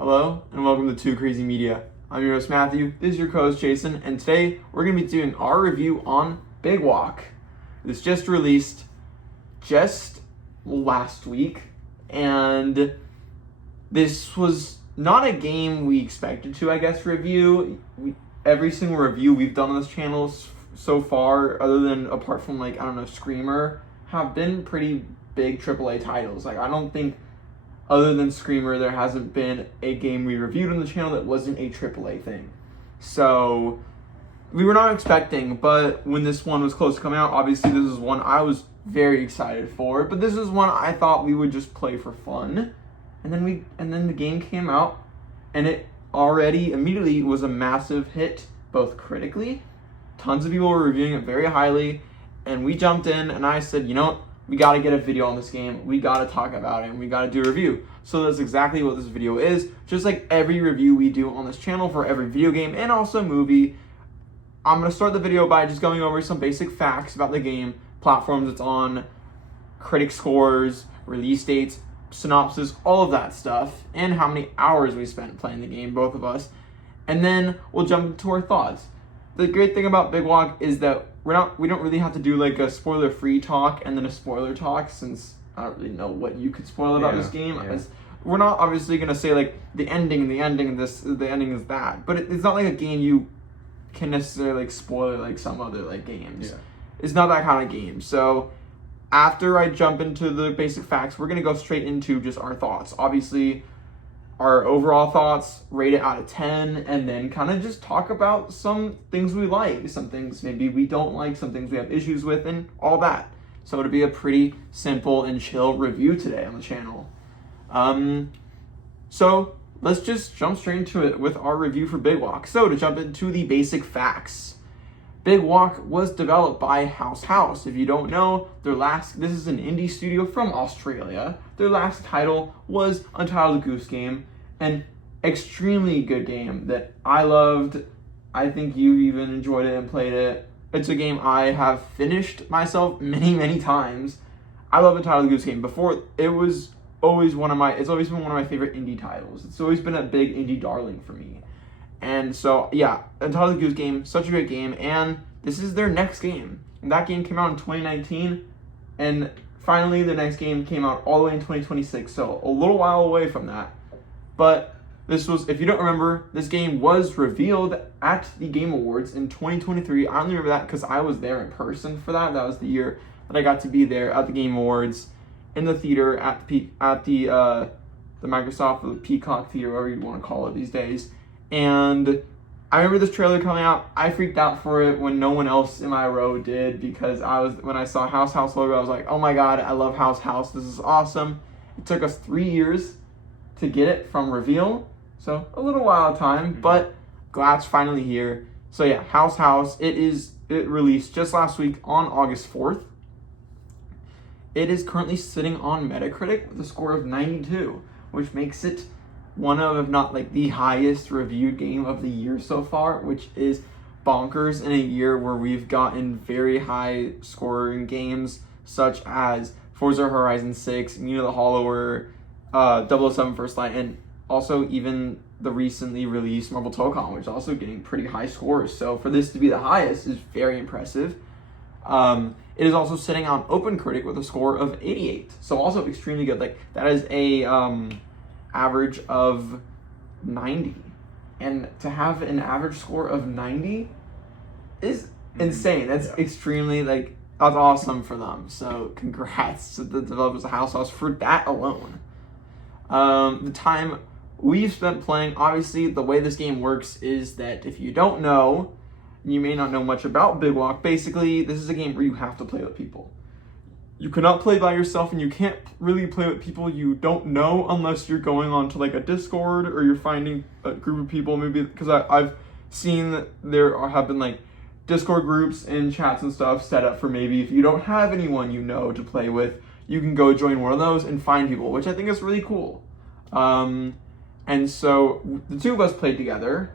Hello and welcome to 2CrazyMedia. I'm your host Matthew, this is your co-host Jason, and today we're going to be doing our review on Big Walk. This just released just last week, and this was not a game we expected to, I guess, review. Every single review we've done on this channel so far, other than apart from Screamer, have been pretty big AAA titles. I don't think other than Screamer, there hasn't been a game we reviewed on the channel that wasn't a AAA thing. So we were not expecting, but when this one was close to coming out, obviously this is one I was very excited for. But this is one I thought we would just play for fun. And then the game came out, and it already immediately was a massive hit, both critically. Tons of people were reviewing it very highly, and we jumped in, and I said, you know what? We got to get a video on this game. We got to talk about it, and we got to do a review. So that's exactly what this video is. Just like every review we do on this channel for every video game and also movie, I'm going to start the video by just going over some basic facts about the game, platforms it's on, critic scores, release dates, synopsis, all of that stuff, and how many hours we spent playing the game, both of us. And then we'll jump into our thoughts. The great thing about Big Walk is that we don't really have to do like a spoiler-free talk and then a spoiler talk, since I don't really know what you could spoil about this game. Yeah. We're not obviously gonna say like the ending is that, but it's not like a game you can necessarily like spoil like some other like games. Yeah. It's not that kind of game. So after I jump into the basic facts, we're gonna go straight into just our thoughts. Obviously, our overall thoughts, rate it out of 10, and then kind of just talk about some things we like, some things maybe we don't like, some things we have issues with, and all that. So it'll be a pretty simple and chill review today on the channel. So let's just jump straight into it with our review for Big Walk. So to jump into the basic facts, Big Walk was developed by House. If you don't know, this is an indie studio from Australia. Their last title was Untitled Goose Game, an extremely good game that I loved. I think you even enjoyed it and played it. It's a game I have finished myself many times. I love Untitled Goose Game. Before, it's always been one of my favorite indie titles. It's always been a big indie darling for me. And so, yeah, Untitled Goose Game, such a great game, and this is their next game. And that game came out in 2019, and finally the next game came out all the way in 2026, so a little while away from that. But this was, if you don't remember, this game was revealed at the Game Awards in 2023. I only remember that because I was there in person for that. That was the year that I got to be there at the Game Awards, in the theater, at the Microsoft or the Peacock Theater, whatever you want to call it these days. And I remember this trailer coming out. I freaked out for it when no one else in my row did, because when I saw House logo, I was like, oh my god, I love House. This is awesome. It took us 3 years to get it from reveal, so a little while of time, but glad it's finally here. So yeah, House. It released just last week on August 4th. It is currently sitting on Metacritic with a score of 92, which makes it one of, if not like the highest reviewed game of the year so far, which is bonkers in a year where we've gotten very high scoring games such as Forza Horizon 6, Muta the Hollower, 007 First Light, and also even the recently released Marvel Tokon, which is also getting pretty high scores. So for this to be the highest is very impressive. It is also sitting on OpenCritic with a score of 88, so also extremely good. Like, that is a average of 90, and to have an average score of 90 is insane. That's extremely, that's awesome for them. So congrats to the developers of House for that alone. The time we've spent playing, obviously the way this game works is that if you don't know, you may not know much about Big Walk. Basically, this is a game where you have to play with people. You cannot play by yourself, and you can't really play with people you don't know unless you're going on to like a Discord or you're finding a group of people, maybe, because I've seen that there have been like Discord groups and chats and stuff set up for maybe if you don't have anyone you know to play with, you can go join one of those and find people, which I think is really cool. And so the two of us played together,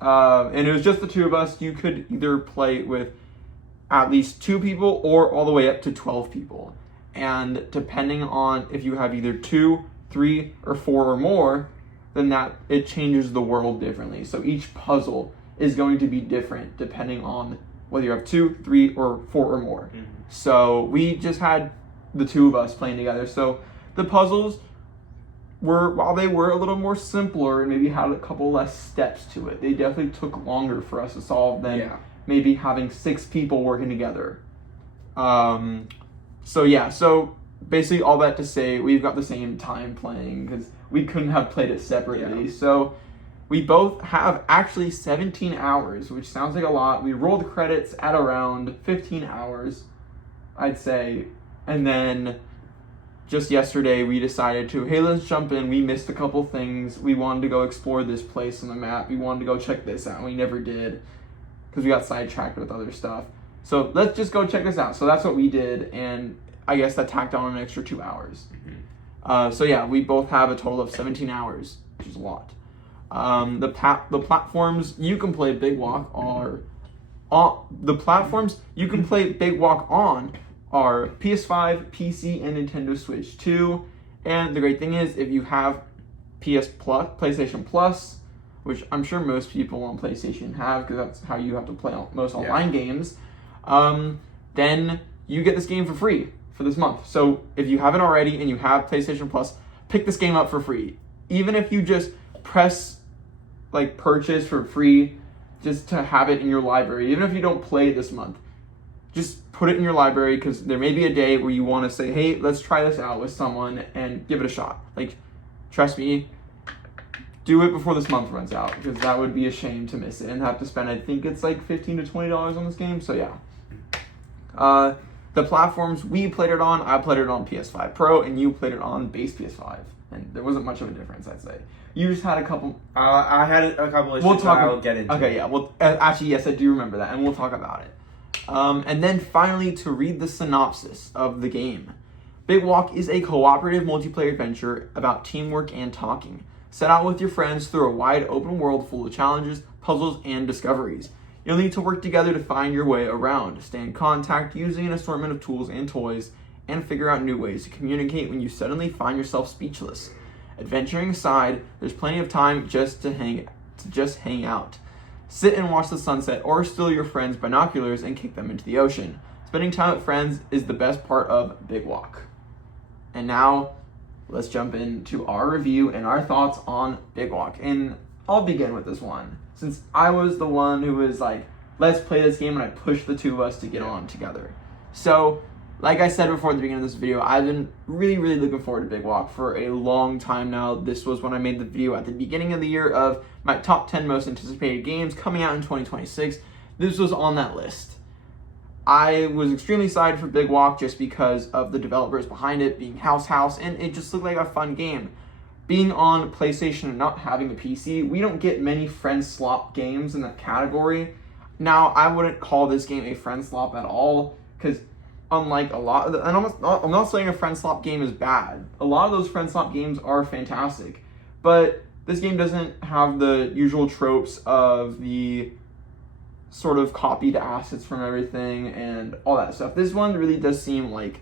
and it was just the two of us. You could either play with at least 2 people or all the way up to 12 people. And depending on if you have either 2, 3, or 4 or more, then that it changes the world differently. So each puzzle is going to be different depending on whether you have 2, 3, or 4 or more. Mm-hmm. So we just had the two of us playing together. So the puzzles while they were a little more simpler and maybe had a couple less steps to it, they definitely took longer for us to solve than maybe having 6 people working together. So basically all that to say, we've got the same time playing because we couldn't have played it separately. So we both have actually 17 hours, which sounds like a lot. We rolled credits at around 15 hours, I'd say. And then just yesterday we decided to, hey, let's jump in. We missed a couple things. We wanted to go explore this place on the map. We wanted to go check this out. And we never did because we got sidetracked with other stuff. So let's just go check this out. So that's what we did. And I guess that tacked on an extra 2 hours. Mm-hmm. We both have a total of 17 hours, which is a lot. The platforms you can play Big Walk are PS5, PC, and Nintendo Switch 2. And the great thing is, if you have PlayStation Plus, which I'm sure most people on PlayStation have, because that's how you have to play most online games, then you get this game for free for this month. So if you haven't already and you have PlayStation Plus, pick this game up for free. Even if you just press purchase for free just to have it in your library, even if you don't play it this month, just put it in your library because there may be a day where you want to say, hey, let's try this out with someone and give it a shot. Trust me, do it before this month runs out because that would be a shame to miss it and have to spend, I think it's $15 to $20 on this game. So yeah. The platforms we played it on, I played it on PS5 Pro and you played it on base PS5. And there wasn't much of a difference, I'd say. You just had a couple... I had a couple issues that I'll get into. Okay, yeah. Well, actually, yes, I do remember that, and we'll talk about it. And then finally, to read the synopsis of the game. Big Walk is a cooperative multiplayer adventure about teamwork and talking. Set out with your friends through a wide open world full of challenges, puzzles, and discoveries. You'll need to work together to find your way around, stay in contact using an assortment of tools and toys, and figure out new ways to communicate when you suddenly find yourself speechless. Adventuring aside, there's plenty of time just to hang out. Sit and watch the sunset or steal your friends' binoculars and kick them into the ocean. Spending time with friends is the best part of Big Walk. And now, let's jump into our review and our thoughts on Big Walk. And I'll begin with this one, since I was the one who was like, let's play this game, and I pushed the two of us to get on together. So, like I said before at the beginning of this video, I've been really, really looking forward to Big Walk for a long time now. This was when I made the video at the beginning of the year of my top 10 most anticipated games coming out in 2026. This was on that list. I was extremely excited for Big Walk just because of the developers behind it being House, and it just looked like a fun game. Being on PlayStation and not having a PC, we don't get many friend slop games in that category. Now, I wouldn't call this game a friend slop at all, because unlike a lot of the, and I'm not saying a friend slop game is bad. A lot of those friend slop games are fantastic, but this game doesn't have the usual tropes of the sort of copied assets from everything and all that stuff. This one really does seem like,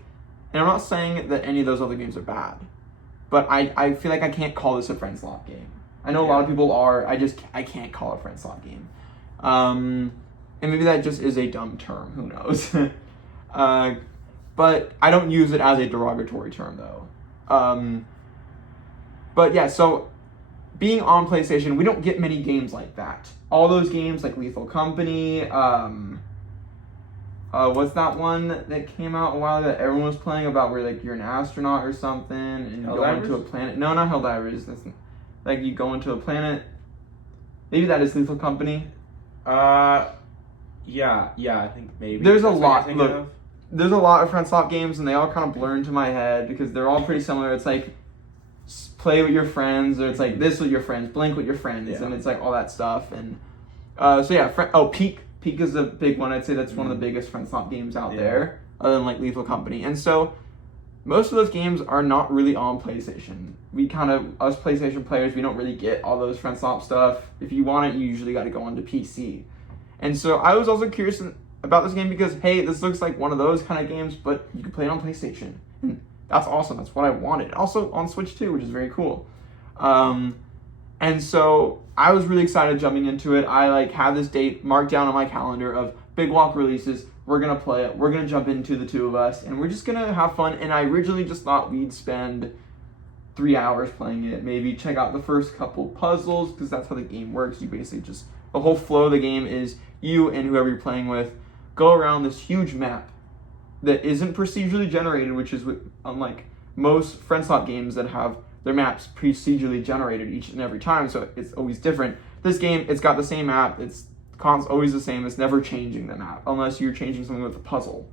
and I'm not saying that any of those other games are bad, but I feel like I can't call this a friend slop game. I know a lot of people are. I can't call it a friend slop game. And maybe that just is a dumb term. Who knows? But I don't use it as a derogatory term, though. But yeah, so being on PlayStation, we don't get many games like that. All those games like Lethal Company, what's that one that came out a while ago that everyone was playing about where you're an astronaut or something and you go into a planet? No, not Helldivers. That's you go into a planet. Maybe that is Lethal Company. Yeah, I think maybe. There's a lot. Look, there's a lot of friend slop games, and they all kind of blur into my head because they're all pretty similar. It's like play with your friends, or it's like this with your friends, blink with your friends, and it's like all that stuff. And Peak is a big one. I'd say that's one of the biggest friend slop games out there, other than like Lethal Company. And so most of those games are not really on PlayStation. Us PlayStation players, we don't really get all those friend slop stuff. If you want it, you usually got to go onto PC. And so I was also curious about this game because, hey, this looks like one of those kind of games, but you can play it on PlayStation. And that's awesome. That's what I wanted. Also on Switch too, which is very cool. And so I was really excited jumping into it. I like had this date marked down on my calendar of Big Walk releases. We're gonna play it. We're gonna jump into the two of us, and we're just gonna have fun. And I originally just thought we'd spend 3 hours playing it, maybe check out the first couple puzzles, because that's how the game works. You basically just, the whole flow of the game is you and whoever you're playing with go around this huge map that isn't procedurally generated, which is unlike most friend slot games that have their maps procedurally generated each and every time, so it's always different. This game, it's got the same map, it's always the same, it's never changing the map, unless you're changing something with a puzzle.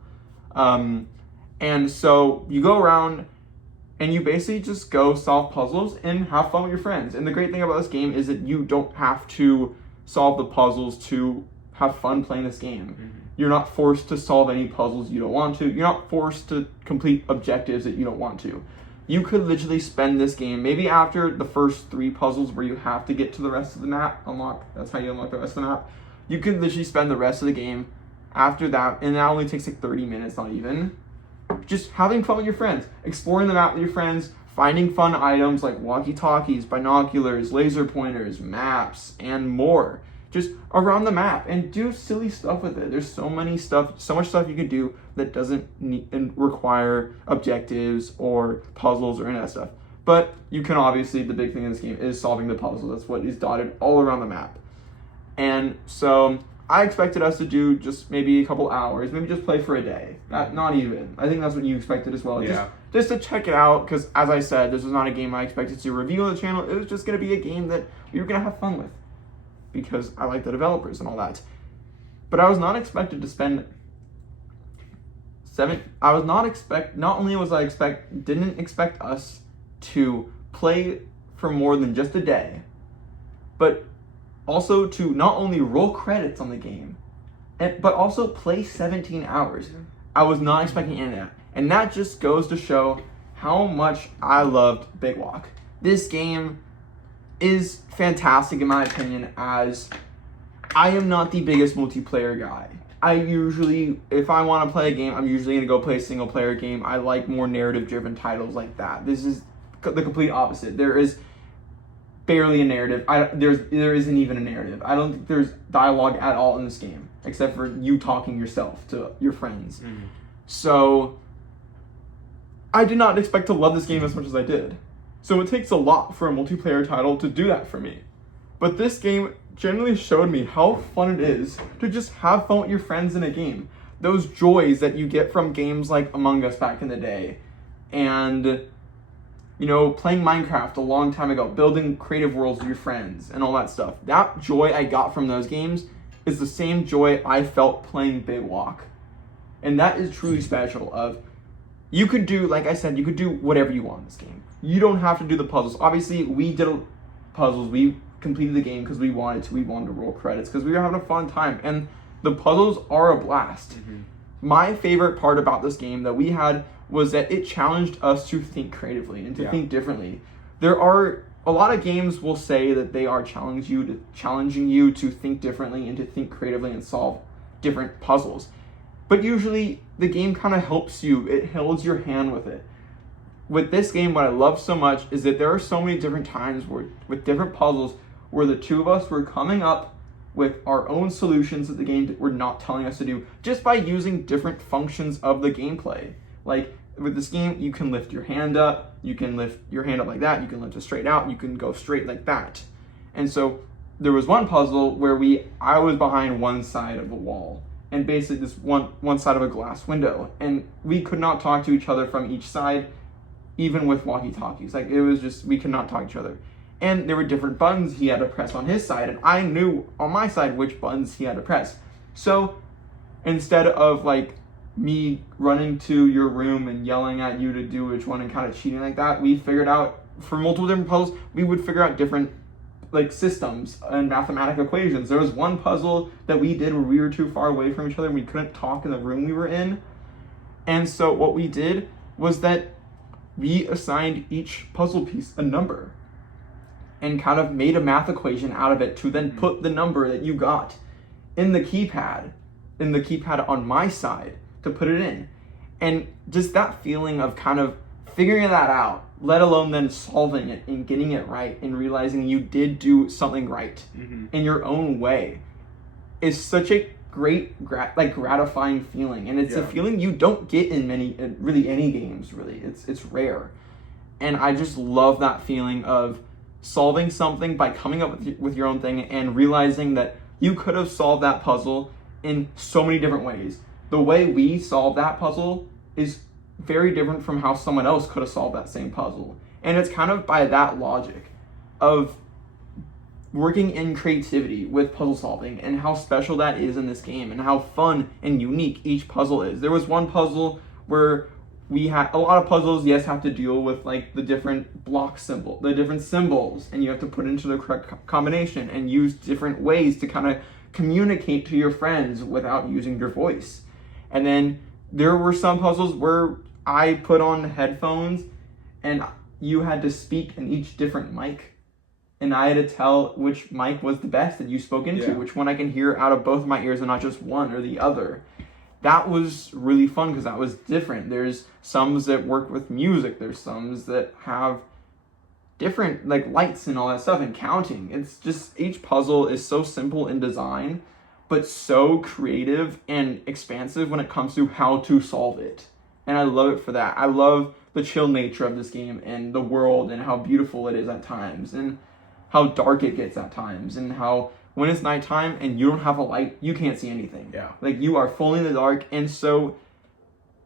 And so you go around, and you basically just go solve puzzles and have fun with your friends. And the great thing about this game is that you don't have to solve the puzzles to have fun playing this game. Mm-hmm. You're not forced to solve any puzzles you don't want to. You're not forced to complete objectives that you don't want to. You could literally spend this game, maybe after the first 3 puzzles where you have to get to the rest of the map, that's how you unlock the rest of the map. You could literally spend the rest of the game after that, and that only takes like 30 minutes, not even. Just having fun with your friends, exploring the map with your friends, finding fun items like walkie-talkies, binoculars, laser pointers, maps, and more. Just around the map, and do silly stuff with it. There's so much stuff you can do that doesn't require objectives or puzzles or any of that stuff. But you can obviously, the big thing in this game is solving the puzzle. That's what is dotted all around the map. And so I expected us to do just maybe a couple hours, maybe just play for a day. Not even. I think that's what you expected as well. Yeah. Just to check it out, because as I said, this was not a game I expected to review on the channel. It was just going to be a game that we were going to have fun with, because I like the developers and all that. But I was not expected to spend didn't expect us to play for more than just a day, but also to not only roll credits on the game, but also play 17 hours. I was not expecting any of that. And that just goes to show how much I loved Big Walk. This game is fantastic in my opinion, as I am not the biggest multiplayer guy. If I want to play a game, I'm usually going to go play a single player game. I like more narrative driven titles like that. This is the complete opposite. There is barely a narrative. There isn't even a narrative. I don't think there's dialogue at all in this game, except for you talking yourself to your friends. Mm-hmm. So I did not expect to love this game as much as I did. So it takes a lot for a multiplayer title to do that for me. But this game generally showed me how fun it is to just have fun with your friends in a game. Those joys that you get from games like Among Us back in the day, and playing Minecraft a long time ago, building creative worlds with your friends and all that stuff. That joy I got from those games is the same joy I felt playing Big Walk. And that is truly special. You could do, like I said, you could do whatever you want in this game. You don't have to do the puzzles. Obviously, we did puzzles. We completed the game because we wanted to. We wanted to roll credits because we were having a fun time. And the puzzles are a blast. Mm-hmm. My favorite part about this game that we had was that it challenged us to think creatively and to think differently. There are a lot of games will say that they are challenging you to think differently and to think creatively and solve different puzzles. But usually the game kind of helps you. It holds your hand with it. With this game, what I love so much is that there are so many different times with different puzzles where the two of us were coming up with our own solutions that the game were not telling us to do, just by using different functions of the gameplay. Like with this game, you can lift your hand up, you can lift your hand up like that, you can lift it straight out, you can go straight like that. And so there was one puzzle where I was behind one side of a wall, and basically this one side of a glass window, and we could not talk to each other from each side, even with walkie-talkies. Like, it was just, we could not talk to each other. And there were different buttons he had to press on his side, and I knew on my side which buttons he had to press. So instead of like me running to your room and yelling at you to do which one and kind of cheating like that, we figured out, for multiple different puzzles, we would figure out different like systems and mathematical equations. There was one puzzle that we did where we were too far away from each other and we couldn't talk in the room we were in. And so what we did was that we assigned each puzzle piece a number and kind of made a math equation out of it to then put the number that you got in the keypad on my side to put it in. And just that feeling of kind of figuring that out let alone then solving it and getting it right and realizing you did do something right in your own way is such a great gratifying feeling, and it's a feeling you don't get in any games. Really, it's rare, and I just love that feeling of solving something by coming up with your own thing and realizing that you could have solved that puzzle in so many different ways. The way we solve that puzzle is very different from how someone else could have solved that same puzzle. And it's kind of by that logic of working in creativity with puzzle solving and how special that is in this game and how fun and unique each puzzle is. There was one puzzle where we had a lot of puzzles, yes, have to deal with like the different the different symbols, and you have to put into the correct combination and use different ways to kind of communicate to your friends without using your voice. And then there were some puzzles where I put on headphones and you had to speak in each different mic, and I had to tell which mic was the best that you spoke into, which one I can hear out of both my ears and not just one or the other. That was really fun because that was different. There's some that work with music. There's some that have different like lights and all that stuff and counting. It's just each puzzle is so simple in design, but so creative and expansive when it comes to how to solve it. And I love it for that. I love the chill nature of this game and the world and how beautiful it is at times and how dark it gets at times and how when it's nighttime and you don't have a light, you can't see anything. Yeah. Like you are fully in the dark. And so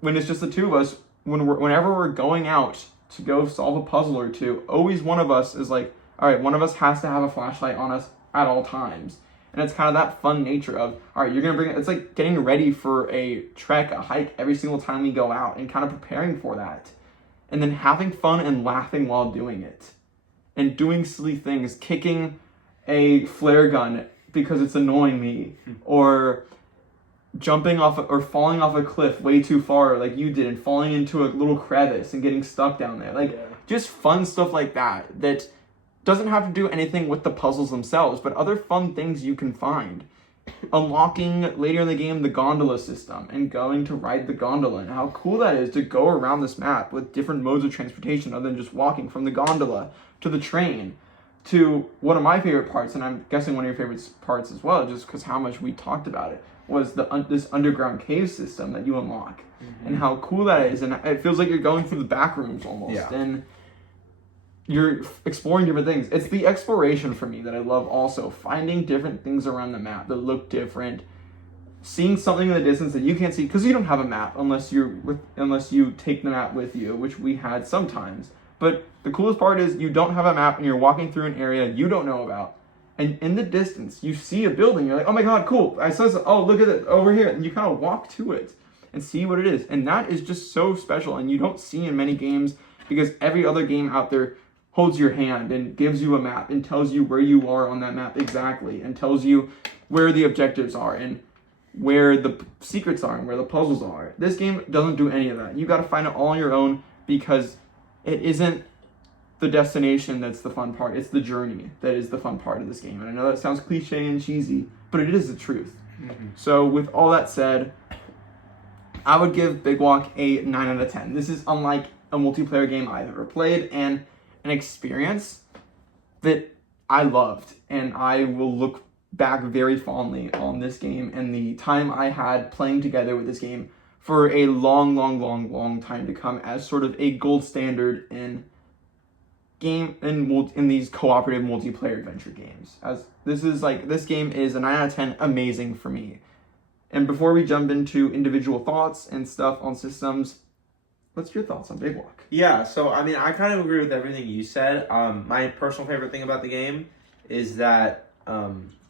when it's just the two of us, whenever we're going out to go solve a puzzle or two, always one of us is like, all right, one of us has to have a flashlight on us at all times. And it's kind of that fun nature of, all right, you're going to bring it. It's like getting ready for a trek, a hike every single time we go out and kind of preparing for that. And then having fun and laughing while doing it. And doing silly things, kicking a flare gun because it's annoying me. Or jumping off or falling off a cliff way too far like you did and falling into a little crevice and getting stuck down there. Like just fun stuff like that doesn't have to do anything with the puzzles themselves, but other fun things you can find. Unlocking later in the game the gondola system and going to ride the gondola and how cool that is to go around this map with different modes of transportation other than just walking from the gondola to the train to one of my favorite parts, and I'm guessing one of your favorite parts as well, just because how much we talked about it, was this underground cave system that you unlock and how cool that is. And it feels like you're going through the back rooms almost. And you're exploring different things. It's the exploration for me that I love also. Finding different things around the map that look different. Seeing something in the distance that you can't see because you don't have a map unless you take the map with you, which we had sometimes. But the coolest part is you don't have a map and you're walking through an area you don't know about. And in the distance, you see a building. You're like, oh my God, cool. I saw this. Oh, look at it over here. And you kind of walk to it and see what it is. And that is just so special. And you don't see in many games because every other game out there holds your hand and gives you a map and tells you where you are on that map exactly and tells you where the objectives are and where the secrets are and where the puzzles are. This game doesn't do any of that. You got to find it all on your own because it isn't the destination that's the fun part. It's the journey that is the fun part of this game. And I know that sounds cliche and cheesy, but it is the truth. So with all that said, I would give Big Walk a 9 out of 10. This is unlike a multiplayer game I've ever played and an experience that I loved. And I will look back very fondly on this game and the time I had playing together with this game for a long, long, long, long time to come as sort of a gold standard in these cooperative multiplayer adventure games. As this game is a 9 out of 10, amazing for me. And before we jump into individual thoughts and stuff on systems, what's your thoughts on Big Walk? Yeah, so I mean, I kind of agree with everything you said. My personal favorite thing about the game is that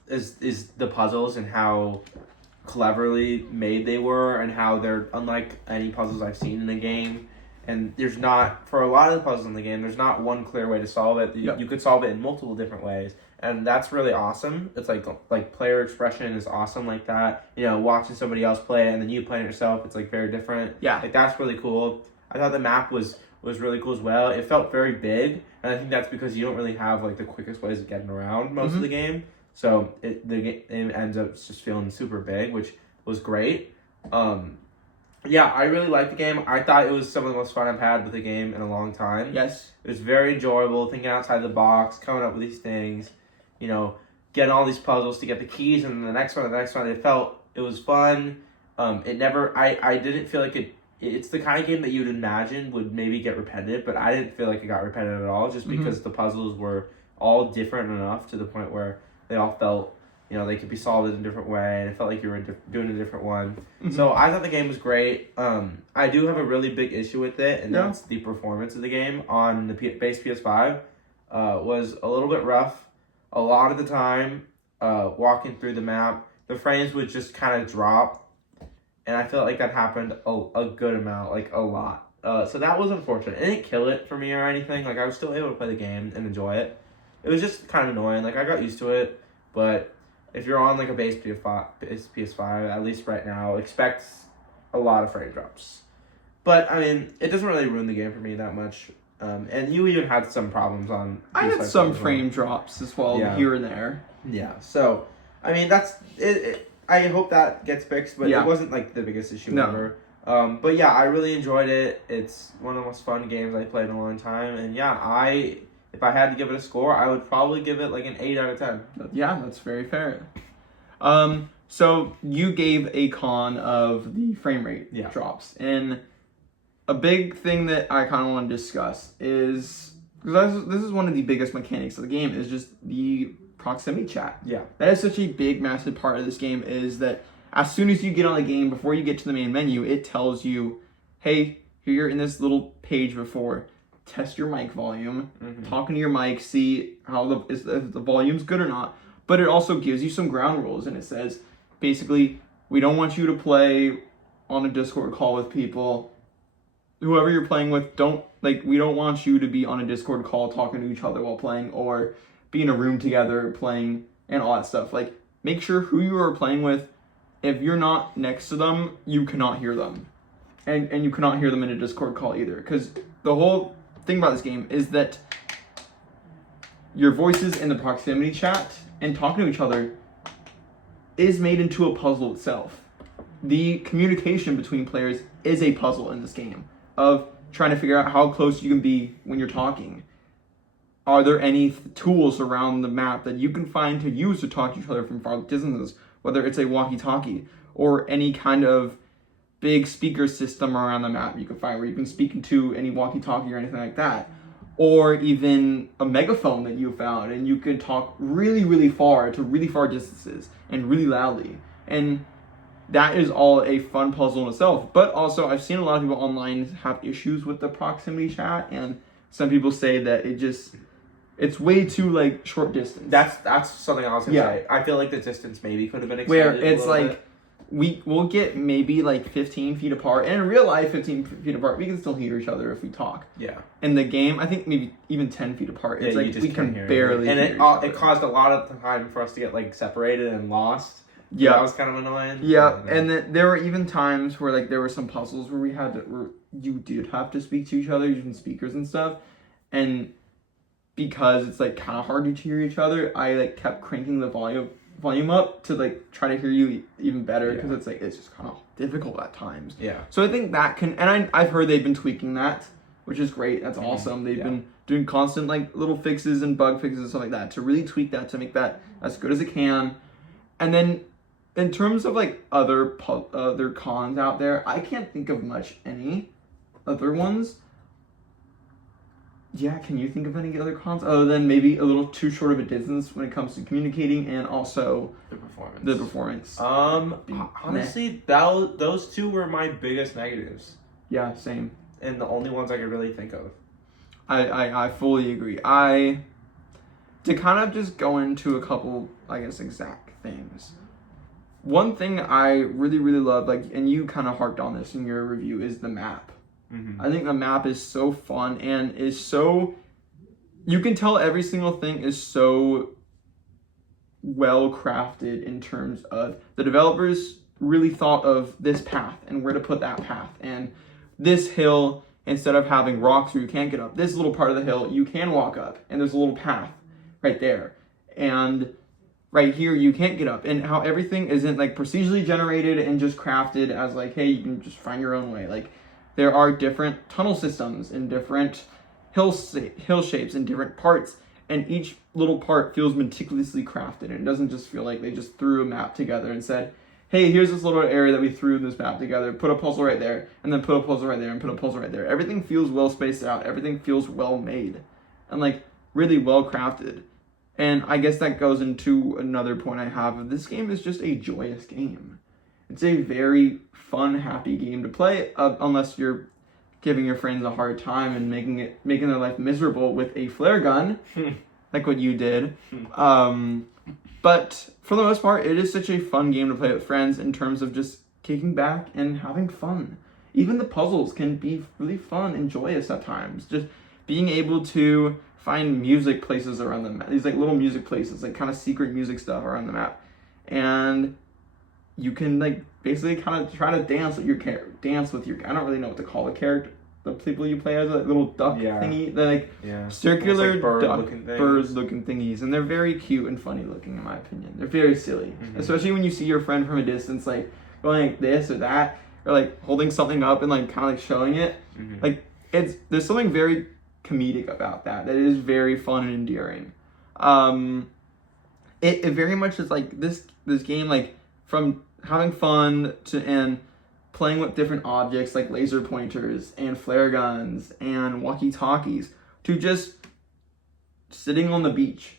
is the puzzles and how cleverly made they were and how they're unlike any puzzles I've seen in a game. And there's not, for a lot of the puzzles in the game, there's not one clear way to solve it. You could solve it in multiple different ways. And that's really awesome. It's like player expression is awesome like that. You know, watching somebody else play it and then you playing it yourself, it's like very different. Yeah. Like that's really cool. I thought the map was really cool as well. It felt very big. And I think that's because you don't really have like the quickest ways of getting around most of the game. So the game ends up just feeling super big, which was great. Yeah, I really liked the game. I thought it was some of the most fun I've had with a game in a long time. Yes. It was very enjoyable, thinking outside the box, coming up with these things, you know, getting all these puzzles to get the keys, and then the next one, it was fun. It never, I didn't feel like it's the kind of game that you'd imagine would maybe get repetitive, but I didn't feel like it got repetitive at all, just because the puzzles were all different enough to the point where they all felt, you know, they could be solved in a different way, and it felt like you were doing a different one. So I thought the game was great. I do have a really big issue with it, and that's the performance of the game on the base PS5 was a little bit rough. A lot of the time, walking through the map, the frames would just kind of drop, and I felt like that happened a good amount, like a lot. So that was unfortunate. It didn't kill it for me or anything. Like, I was still able to play the game and enjoy it. It was just kind of annoying. Like, I got used to it, but if you're on like a base PS5, at least right now, expect a lot of frame drops. But I mean, it doesn't really ruin the game for me that much. And you even had some problems on. I had some frame drops as well, here and there. Yeah. So, I mean, that's it. I hope that gets fixed, but it wasn't like the biggest issue ever. But yeah, I really enjoyed it. It's one of the most fun games I played in a long time, and yeah, if I had to give it a score, I would probably give it like an 8 out of 10. Yeah, that's very fair. So you gave a con of the frame rate drops, and a big thing that I kind of want to discuss is, because this is one of the biggest mechanics of the game, is just the proximity chat. Yeah. That is such a big, massive part of this game, is that as soon as you get on the game, before you get to the main menu, it tells you, hey, here you're in this little page before, test your mic volume, talking to your mic, see how if the volume's good or not. But it also gives you some ground rules, and it says, basically, we don't want you to play on a Discord call with people. Whoever you're playing with, we don't want you to be on a Discord call talking to each other while playing, or be in a room together playing, and all that stuff. Like, make sure who you are playing with, if you're not next to them, you cannot hear them. And you cannot hear them in a Discord call either. Because the whole thing about this game is that your voices in the proximity chat and talking to each other is made into a puzzle itself. The communication between players is a puzzle in this game of trying to figure out how close you can be when you're talking. Are there any tools around the map that you can find to use to talk to each other from far distances, whether it's a walkie-talkie or any kind of big speaker system around the map you can find where you can speak into any walkie-talkie or anything like that, or even a megaphone that you found and you can talk really, really far to really far distances and really loudly. And that is all a fun puzzle in itself. But also, I've seen a lot of people online have issues with the proximity chat, and some people say that it's way too like short distance. That's something I was gonna say. I feel like the distance maybe could have been extended. Where it's like we'll get maybe like 15 feet apart, and in real life 15 feet apart we can still hear each other if we talk. Yeah. In the game, I think maybe even 10 feet apart. It's like we can barely hear each other. It caused a lot of time for us to get like separated and lost. Yeah, that was kind of annoying. Yeah, and then there were even times where like there were some puzzles where you did have to speak to each other using speakers and stuff, and because it's like kind of hard to hear each other, I like kept cranking the volume up to like try to hear you even better, because it's just kind of difficult at times. Yeah. So I think that can, and I've heard they've been tweaking that, which is great. That's awesome. They've been doing constant like little fixes and bug fixes and stuff like that to really tweak that to make that as good as it can. And then in terms of like other cons out there, I can't think of any other ones. Yeah, can you think of any other cons other than maybe a little too short of a distance when it comes to communicating and also the performance? Honestly, those two were my biggest negatives. Yeah, same. And the only ones I could really think of. I fully agree. To kind of just go into a couple, I guess, exact things. One thing I really, really love, like, and you kind of harped on this in your review, is the map. I think the map is so fun and is so, you can tell every single thing is so well crafted in terms of the developers really thought of this path and where to put that path, and this hill, instead of having rocks where you can't get up, this little part of the hill you can walk up and there's a little path right there. And right here you can't get up, and how everything isn't like procedurally generated and just crafted as like, hey, you can just find your own way. Like there are different tunnel systems and different hill shapes and different parts, and each little part feels meticulously crafted, and it doesn't just feel like they just threw a map together and said, hey, here's this little area that we threw this map together, put a puzzle right there, and then put a puzzle right there, and put a puzzle right there. Everything feels well spaced out. Everything feels well made and like really well crafted. And I guess that goes into another point I have. This game is just a joyous game. It's a very fun, happy game to play, unless you're giving your friends a hard time and making their life miserable with a flare gun, like what you did. But for the most part, it is such a fun game to play with friends in terms of just kicking back and having fun. Even the puzzles can be really fun and joyous at times. Just being able to find music places around the map, these like little music places, like kind of secret music stuff around the map, and you can like basically kind of try to dance with your I don't really know what to call the character, the people you play as, a little duck thingy. They're like circular like bird looking thingies, and they're very cute and funny looking in my opinion. They're very silly, especially when you see your friend from a distance like going like this or that, or like holding something up and like kind of like showing it. Like there's something very comedic about that is very fun and endearing. It very much is like this game, like from having fun and playing with different objects like laser pointers and flare guns and walkie-talkies, to just sitting on the beach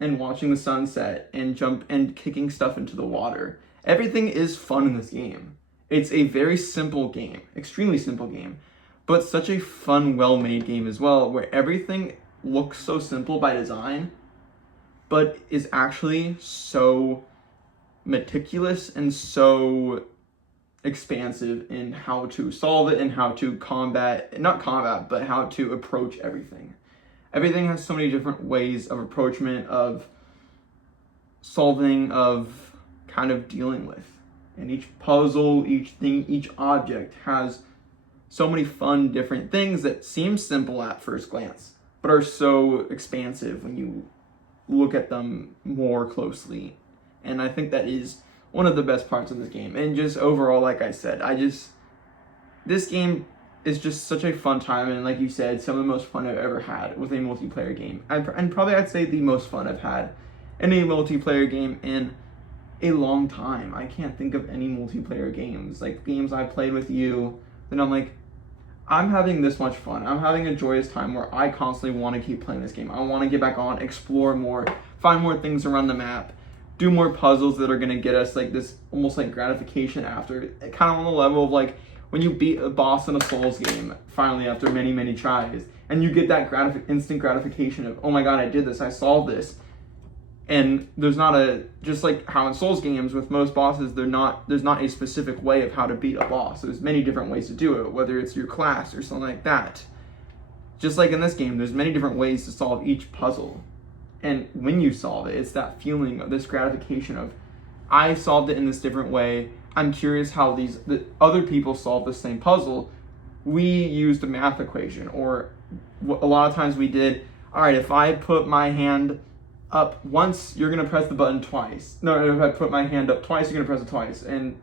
and watching the sunset and kicking stuff into the water. Everything is fun in this game. It's a very simple game, extremely simple game, but such a fun, well-made game as well, where everything looks so simple by design, but is actually so meticulous and so expansive in how to solve it and how to but how to approach everything. Everything has so many different ways of approachment, of solving, of kind of dealing with. And each puzzle, each thing, each object has so many fun different things that seem simple at first glance, but are so expansive when you look at them more closely. And I think that is one of the best parts of this game. And just overall, like I said, this game is just such a fun time. And like you said, some of the most fun I've ever had with a multiplayer game. And probably I'd say the most fun I've had in a multiplayer game in a long time. I can't think of any multiplayer games, like games I've played with you, that I'm like, I'm having this much fun. I'm having a joyous time where I constantly want to keep playing this game. I want to get back on, explore more, find more things around the map, do more puzzles that are going to get us like this almost like gratification after, kind of on the level of like when you beat a boss in a Souls game finally after many, many tries, and you get that instant gratification of, oh my god, I did this, I solved this. And there's not just like how in Souls games with most bosses, there's not a specific way of how to beat a boss. There's many different ways to do it, whether it's your class or something like that. Just like in this game, there's many different ways to solve each puzzle. And when you solve it, it's that feeling of this gratification of, I solved it in this different way. I'm curious how the other people solve the same puzzle. We used a math equation, or a lot of times we did, all right, if I put my hand up once, you're going to press the button twice. No, if I put my hand up twice, you're going to press it twice, and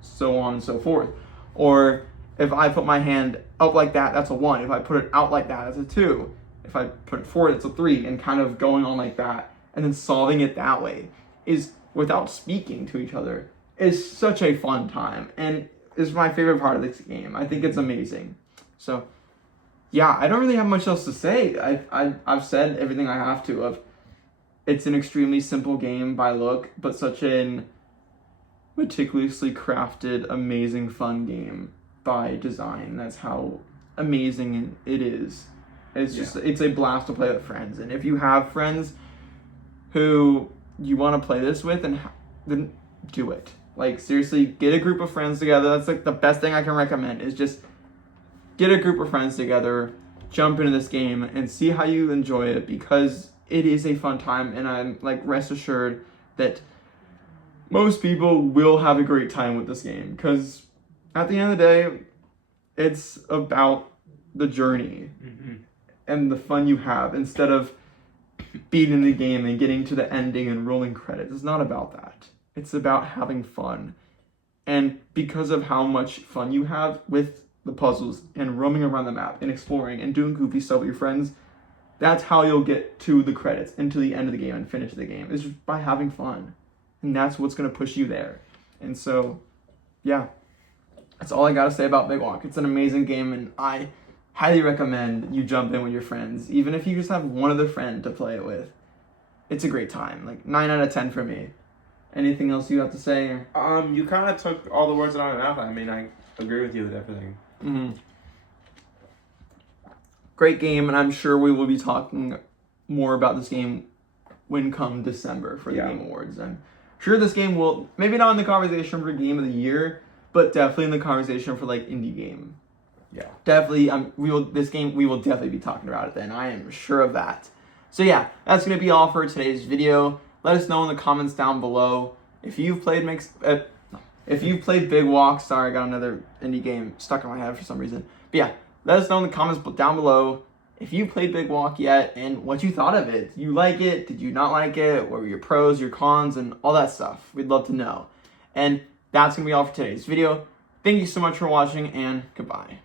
so on and so forth. Or if I put my hand up like that, that's a 1. If I put it out like that, that's a 2. If I put it forward, it's a 3, and kind of going on like that, and then solving it that way is, without speaking to each other, is such a fun time, and is my favorite part of this game. I think it's amazing. So, yeah, I don't really have much else to say. I've said everything I have to of, it's an extremely simple game by look, but such an meticulously crafted, amazing, fun game by design. That's how amazing it is. It's a blast to play with friends. And if you have friends who you want to play this with, then do it. Like, seriously, get a group of friends together. That's like the best thing I can recommend, is just get a group of friends together, jump into this game, and see how you enjoy it, because it is a fun time, and I'm like, rest assured that most people will have a great time with this game, because at the end of the day, it's about the journey and the fun you have, instead of beating the game and getting to the ending and rolling credits. It's not about that. It's about having fun. And because of how much fun you have with the puzzles and roaming around the map and exploring and doing goofy stuff with your friends, that's how you'll get to the credits and to the end of the game and finish the game. It's just by having fun. And that's what's going to push you there. And so, yeah, that's all I got to say about Big Walk. It's an amazing game, and I highly recommend you jump in with your friends, even if you just have one other friend to play it with. It's a great time. Like 9 out of 10 for me. Anything else you have to say? You kind of took all the words out of my mouth. I mean, I agree with you with everything. Mm-hmm. Great game, and I'm sure we will be talking more about this game when come December for the Game Awards. I'm sure this game will, maybe not in the conversation for Game of the Year, but definitely in the conversation for like indie game. Yeah. Definitely, we will definitely be talking about it then. I am sure of that. So yeah, that's going to be all for today's video. Let us know in the comments down below if you've played Big Walk. Sorry, I got another indie game stuck in my head for some reason. But yeah, let us know in the comments down below if you played Big Walk yet and what you thought of it. Did you like it? Did you not like it? What were your pros, your cons, and all that stuff? We'd love to know. And that's going to be all for today's video. Thank you so much for watching, and goodbye.